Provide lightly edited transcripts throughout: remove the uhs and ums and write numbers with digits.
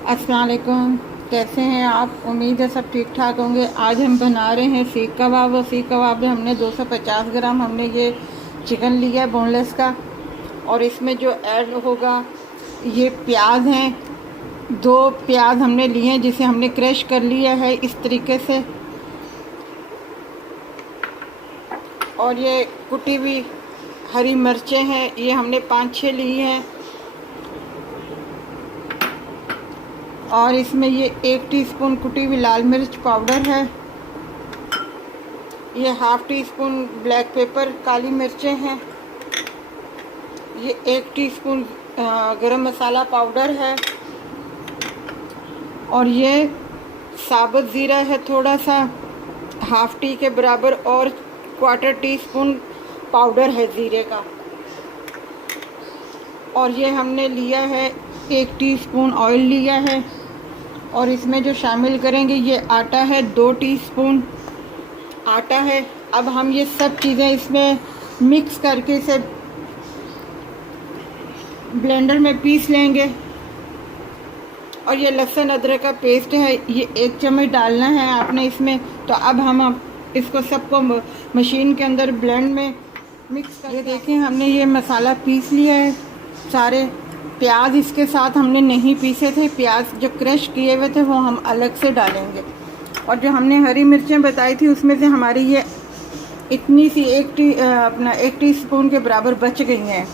अस्सलाम वालेकुम, कैसे हैं आप? उम्मीद है सब ठीक ठाक होंगे। आज हम बना रहे हैं सीख कबाब। और सीख कबाब में हमने 250 ग्राम हमने ये चिकन लिया है बोनलेस का। और इसमें जो ऐड होगा ये प्याज हैं, 2 प्याज हमने लिए हैं जिसे हमने क्रश कर लिया है इस तरीके से। और ये कुटी हुई हरी मिर्चें हैं, ये हमने 5-6 ली हैं। और इसमें ये 1 टीस्पून कुटी हुई लाल मिर्च पाउडर है। ये 1/2 टीस्पून ब्लैक पेपर काली मिर्चें हैं। ये 1 टीस्पून गरम मसाला पाउडर है। और ये साबुत ज़ीरा है थोड़ा सा, 1/2 टी के बराबर। और 1/4 टीस्पून पाउडर है ज़ीरे का। और ये हमने लिया है 1 टीस्पून ऑयल लिया है। और इसमें जो शामिल करेंगे ये आटा है, 2 टीस्पून आटा है। अब हम ये सब चीज़ें इसमें मिक्स करके इसे ब्लेंडर में पीस लेंगे। और ये लहसुन अदरक का पेस्ट है, ये 1 चम्मच डालना है आपने इसमें। तो अब हम इसको सबको मशीन के अंदर ब्लेंड में मिक्स कर। ये देखें हमने ये मसाला पीस लिया है सारे। प्याज इसके साथ हमने नहीं पीसे थे, प्याज जो क्रश किए हुए थे वो हम अलग से डालेंगे। और जो हमने हरी मिर्चें बताई थी उसमें से हमारी ये इतनी सी 1 टीस्पून के बराबर बच गई हैं,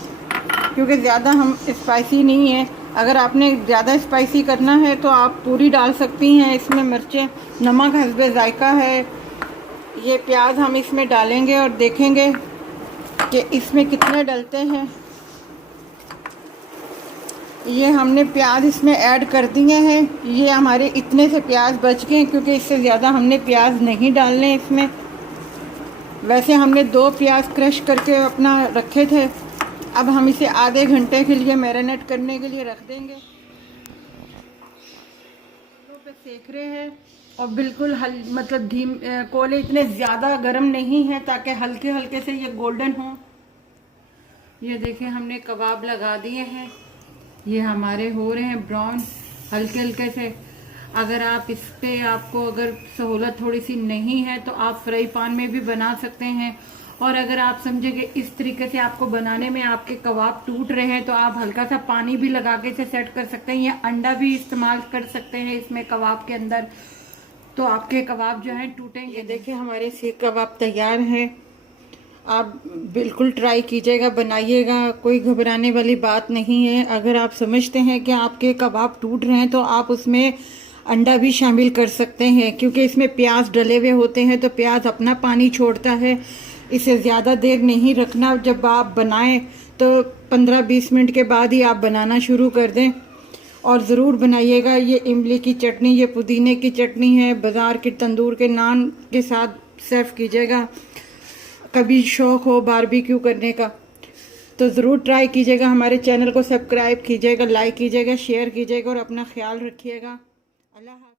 क्योंकि ज़्यादा हम स्पाइसी नहीं है। अगर आपने ज़्यादा स्पाइसी करना है तो आप पूरी डाल सकती हैं इसमें मिर्चें। नमक हस्बे ज़ायका है। ये प्याज हम इसमें डालेंगे और देखेंगे कि इसमें कितने डलते हैं। ये हमने प्याज इसमें ऐड कर दिए हैं। ये हमारे इतने से प्याज बच गए, क्योंकि इससे ज़्यादा हमने प्याज नहीं डालने इसमें। वैसे हमने 2 प्याज क्रश करके अपना रखे थे। अब हम इसे आधे घंटे के लिए मैरिनेट करने के लिए रख देंगे। पे सेक रहे हैं और बिल्कुल मतलब कोयले इतने ज़्यादा गर्म नहीं है ताकि हल्के हल्के से ये गोल्डन हो। ये देखें हमने कबाब लगा दिए हैं, ये हमारे हो रहे हैं ब्राउन हल्के हल्के से। अगर आप इस पे आपको अगर सहूलत थोड़ी सी नहीं है तो आप फ्राई पैन में भी बना सकते हैं। और अगर आप समझे कि इस तरीके से आपको बनाने में आपके कबाब टूट रहे हैं तो आप हल्का सा पानी भी लगा के इसे सेट कर सकते हैं, या अंडा भी इस्तेमाल कर सकते हैं इसमें कबाब के अंदर, तो आपके कबाब जो हैं टूटेंगे। ये देखिए हमारे सीख कबाब तैयार हैं। आप बिल्कुल ट्राई कीजिएगा, बनाइएगा, कोई घबराने वाली बात नहीं है। अगर आप समझते हैं कि आपके कबाब टूट रहे हैं तो आप उसमें अंडा भी शामिल कर सकते हैं, क्योंकि इसमें प्याज डले हुए होते हैं तो प्याज अपना पानी छोड़ता है। इसे ज़्यादा देर नहीं रखना। जब आप बनाएं तो 15-20 मिनट के बाद ही आप बनाना शुरू कर दें। और ज़रूर बनाइएगा। ये इमली की चटनी, ये पुदीने की चटनी है, बाज़ार के तंदूर के नान के साथ सर्व कीजिएगा। कभी शौक़ हो बारबेक्यू करने का तो ज़रूर ट्राई कीजिएगा। हमारे चैनल को सब्सक्राइब कीजिएगा, लाइक कीजिएगा, शेयर कीजिएगा और अपना ख्याल रखिएगा। अल्लाह हाफ़िज़।